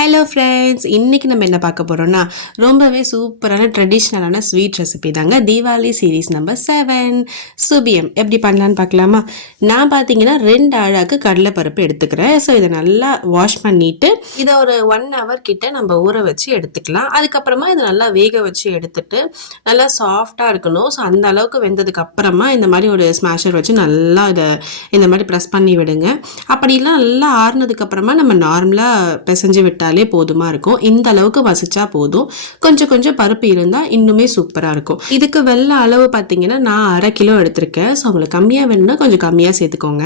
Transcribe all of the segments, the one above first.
Hello friends, இன்றைக்கி நம்ம என்ன பார்க்க போகிறோம்னா ரொம்பவே சூப்பரான ட்ரெடிஷ்னலான ஸ்வீட் ரெசிபி தாங்க. தீபாவளி சீரீஸ் நம்பர் 7 சுபியம் எப்படி பண்ணலான்னு பார்க்கலாமா? நான் பார்த்தீங்கன்னா 2 அழகு கடலைப்பருப்பு எடுத்துக்கிறேன். ஸோ இதை நல்லா வாஷ் பண்ணிவிட்டு இதை ஒரு 1 ஹவர் கிட்ட நம்ம ஊற வச்சு எடுத்துக்கலாம். அதுக்கப்புறமா இதை நல்லா வேக வச்சு எடுத்துட்டு நல்லா சாஃப்டாக இருக்கணும். ஸோ அந்த அளவுக்கு வெந்ததுக்கு அப்புறமா இந்த மாதிரி ஒரு ஸ்மாஷர் வச்சு நல்லா இதை இந்த மாதிரி ப்ரெஸ் பண்ணி விடுங்க. அப்படிலாம் நல்லா ஆறுனதுக்கப்புறமா நம்ம நார்மலாக பிசைஞ்சு விட்டாலே போதுமா இருக்கும். இந்த அளவுக்கு வசிச்சா போதும். கொஞ்சம் கொஞ்சம் பருப்பு இருந்தால் இன்னுமே சூப்பராக இருக்கும். இதுக்கு வெள்ளை அளவு பார்த்தீங்கன்னா நான் 1/2 கிலோ எடுத்திருக்கேன். ஸோ உங்களுக்கு கம்மியாக வேணும்னா கொஞ்சம் கம்மியாக சேர்த்துக்கோங்க,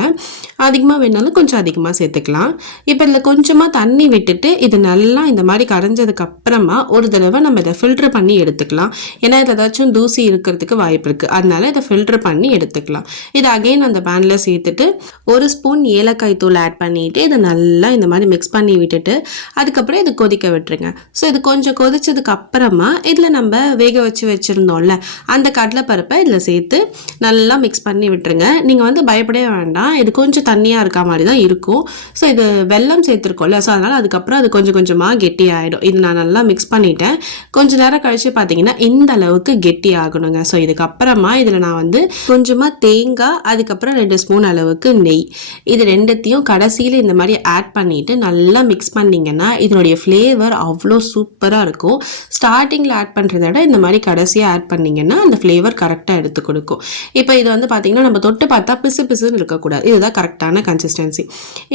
அதிகமாக வேணாலும் கொஞ்சம் அதிகமாக சேர்த்துக்கலாம். இப்போ இதில் கொஞ்சமாக தண்ணி விட்டுட்டு இது நல்லா இந்த மாதிரி கரைஞ்சதுக்கு அப்புறமா ஒரு தடவை நம்ம இதை ஃபில்டர் பண்ணி எடுத்துக்கலாம். ஏன்னா இதில் ஏதாச்சும் தூசி இருக்கிறதுக்கு வாய்ப்பு இருக்குது, அதனால இதை ஃபில்டர் பண்ணி எடுத்துக்கலாம். இது அகெயின் அந்த பேனில் சேர்த்துட்டு 1 ஸ்பூன் ஏலக்காய் தூள் ஆட் பண்ணிவிட்டு இதை நல்லா இந்த மாதிரி மிக்ஸ் பண்ணி விட்டுட்டு அதுக்கப்புறம் இது கொதிக்க விட்டுருங்க. ஸோ இது கொஞ்சம் கொதிச்சதுக்கு அப்புறமா இதில் நம்ம வேக வச்சு வச்சுருந்தோம்ல அந்த கடலைப்பருப்பை இதில் சேர்த்து நல்லா மிக்ஸ் பண்ணி விட்டுருங்க. நீங்கள் வந்து பயப்படவே வேண்டாம், இது கொஞ்சம் தண்ணியாக இருக்க மாதிரி தான் இருக்கும். ஸோ இது வெல்லம் சேர்த்துருக்கோம்ல, ஸோ அதனால் அதுக்கப்புறம் அது கொஞ்சம் கொஞ்சமாக கெட்டி ஆகிடும். இது நான் நல்லா மிக்ஸ் பண்ணிட்டேன். கொஞ்சம் நேரம் கழித்து பார்த்தீங்கன்னா இந்த அளவுக்கு கெட்டி ஆகணுங்க. ஸோ இதுக்கப்புறமா இதில் நான் வந்து கொஞ்சமாக தேங்காய், அதுக்கப்புறம் 2 ஸ்பூன் அளவுக்கு நெய், இது ரெண்டுத்தையும் கடைசியில் இந்த மாதிரி ஆட் பண்ணிவிட்டு நல்லா மிக்ஸ் பண்ணிங்கன்னா இதனுடைய ஃப்ளேவர் அவ்வளோ சூப்பராக இருக்கும். ஸ்டார்டிங்கில் ஆட் பண்ணுறத விட இந்த மாதிரி கடைசியாக ஆட் பண்ணிங்கன்னா அந்த ஃப்ளேவர் கரெக்டாக எடுத்து கொடுக்கும். இப்போ இது வந்து பார்த்திங்கன்னா நம்ம தொட்டு பார்த்தா பிசு பிசுன்னு இருக்கக்கூடாது, இதுதான் கரெக்டான கன்சிஸ்டன்சி.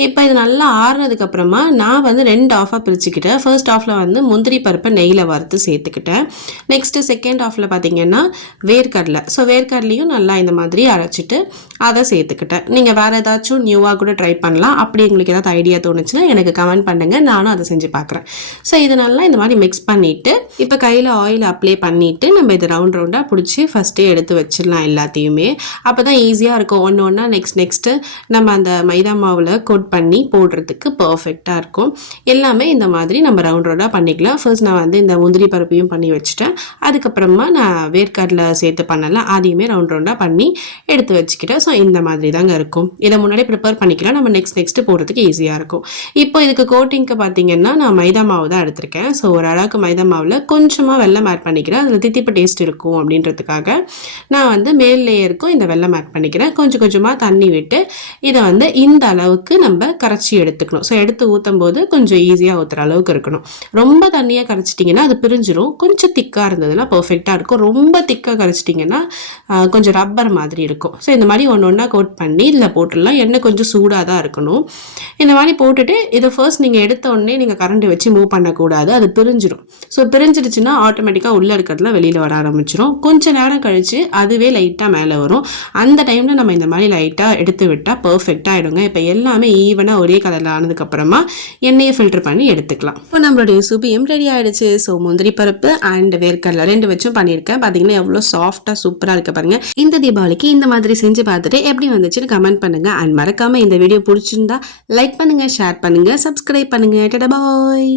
இப்போ இது நல்லா ஆறுனதுக்கப்புறமா நான் வந்து 2 ஆஃபாக பிரிச்சுக்கிட்டேன். ஃபர்ஸ்ட் ஆஃபில் வந்து முந்திரி பருப்பை நெய்யில் வறுத்து சேர்த்துக்கிட்டேன். நெக்ஸ்ட்டு செகண்ட் ஆஃபில் பார்த்திங்கன்னா வேர்க்கடலை, ஸோ வேர்க்கடலையும் நல்லா இந்த மாதிரி அரைச்சிட்டு அதை சேர்த்துக்கிட்டேன். நீங்கள் வேறு ஏதாச்சும் நியூவாக கூட ட்ரை பண்ணலாம். அப்படி உங்களுக்கு ஏதாவது ஐடியா தோணுச்சுன்னா எனக்கு கமெண்ட் பண்ணுங்கள், நானும் அதை செஞ்சு பார்க்குறேன். ஸோ இது நல்லா இந்த மாதிரி மிக்ஸ் பண்ணிவிட்டு இப்போ கையில் ஆயில் அப்ளை பண்ணிவிட்டு நம்ம இதை ரவுண்ட் ரவுண்டாக பிடிச்சி ஃபஸ்ட்டே எடுத்து வச்சிடலாம் எல்லாத்தையுமே. அப்போ தான் ஈஸியாக இருக்கும். ஒன்று ஒன்றா நெக்ஸ்ட்டு நம்ம அந்த மைதா மாவில் கோட் பண்ணி போடுறதுக்கு பர்ஃபெக்டாக இருக்கும். எல்லாமே இந்த மாதிரி நம்ம ரவுண்ட் ரவுண்டாக பண்ணிக்கலாம். ஃபர்ஸ்ட் நான் வந்து இந்த முந்திரி பருப்பையும் பண்ணி வச்சுட்டேன். அதுக்கப்புறமா நான் வேர்க்கடலை சேர்த்து பண்ணலாம், அதையுமே ரவுண்ட் ரவுண்டாக பண்ணி எடுத்து வச்சுக்கிட்டேன். ஸோ இந்த மாதிரி தாங்க இருக்கும். இதை முன்னாடி ப்ரிப்பேர் பண்ணிக்கலாம், நம்ம நெக்ஸ்ட்டு போடுறதுக்கு ஈஸியாக இருக்கும். இப்போ இதுக்கு கோட்டிங்க்கு பார்த்தீங்கன்னா நான் மைதா மாவு தான் எடுத்திருக்கேன். ஸோ ஒரு அளவுக்கு மைதா மாவில் கொஞ்சமாக வெல்லம் ஆட் பண்ணிக்கிறேன். அதில் தித்திப்பு டேஸ்ட் இருக்கும் அப்படின்றதுக்காக நான் வந்து மேல் லேயருக்கும் இந்த வெல்லம் ஆட் பண்ணிக்கிறேன். கொஞ்சம் கொஞ்சமாக தண்ணி விட்டு இதை வந்து இந்த அளவுக்கு நம்ம கரைச்சி எடுத்துக்கணும். ஸோ எடுத்து ஊற்றும் போது கொஞ்சம் ஈஸியாக ஊற்றுற அளவுக்கு இருக்கணும். ரொம்ப தண்ணியாக கரைச்சிட்டிங்கன்னா அது பிரிஞ்சிடும். கொஞ்சம் திக்காக இருந்ததுன்னா பர்ஃபெக்டாக இருக்கும். ரொம்ப திக்காக கரைச்சிட்டிங்கன்னா கொஞ்சம் ரப்பர் மாதிரி இருக்கும். ஸோ இந்த மாதிரி ஒன்று ஒன்றா கோட் பண்ணி இதில் போட்டுடலாம். எண்ணெய் கொஞ்சம் சூடாக தான் இருக்கணும். இந்த மாதிரி போட்டுட்டு இதை ஃபர்ஸ்ட் நீங்கள் எடுத்த உடனே நீங்கள் கரண்டி வச்சு மூவ் பண்ணக்கூடாது, அது பிரிஞ்சிடும். ஸோ பிரிஞ்சிடுச்சுன்னா ஆட்டோமேட்டிக்காக உள்ளே இருக்கிறதுலாம் வெளியில் வர ஆரம்பிச்சிடும். கொஞ்சம் நேரம் கழித்து அதுவே லைட்டாக மேலே வரும். அந்த டைமில் நம்ம இந்த மாதிரி லைட்டாக எடுத்து விட்டால் பர்ஃபெக்டாக ஆகிடுங்க. இப்போ எல்லாமே ஈவனாக ஒரே கலரில் ஆனதுக்கப்புறமா எண்ணெயை ஃபில்டர் பண்ணி எடுத்துக்கலாம். இப்போ நம்மளுடைய சுபியம் ரெடி ஆகிடுச்சு. ஸோ முந்திரி பருப்பு அண்ட் வேர்க்கடலை 2 வச்சும் பண்ணியிருக்கேன். பார்த்தீங்கன்னா எவ்வளோ சாஃப்டாக சூப்பராக இருக்க பாருங்கள். இந்த தீபாவளிக்கு இந்த மாதிரி செஞ்சு பார்த்துட்டு எப்படி வந்துச்சுன்னு கமெண்ட் பண்ணுங்கள். அண்ட் மறக்காமல் இந்த வீடியோ பிடிச்சிருந்தா லைக் பண்ணுங்கள், ஷேர் பண்ணுங்கள், சப்ஸ்கிரைப் பண்ணுங்கள். டடா பாய்.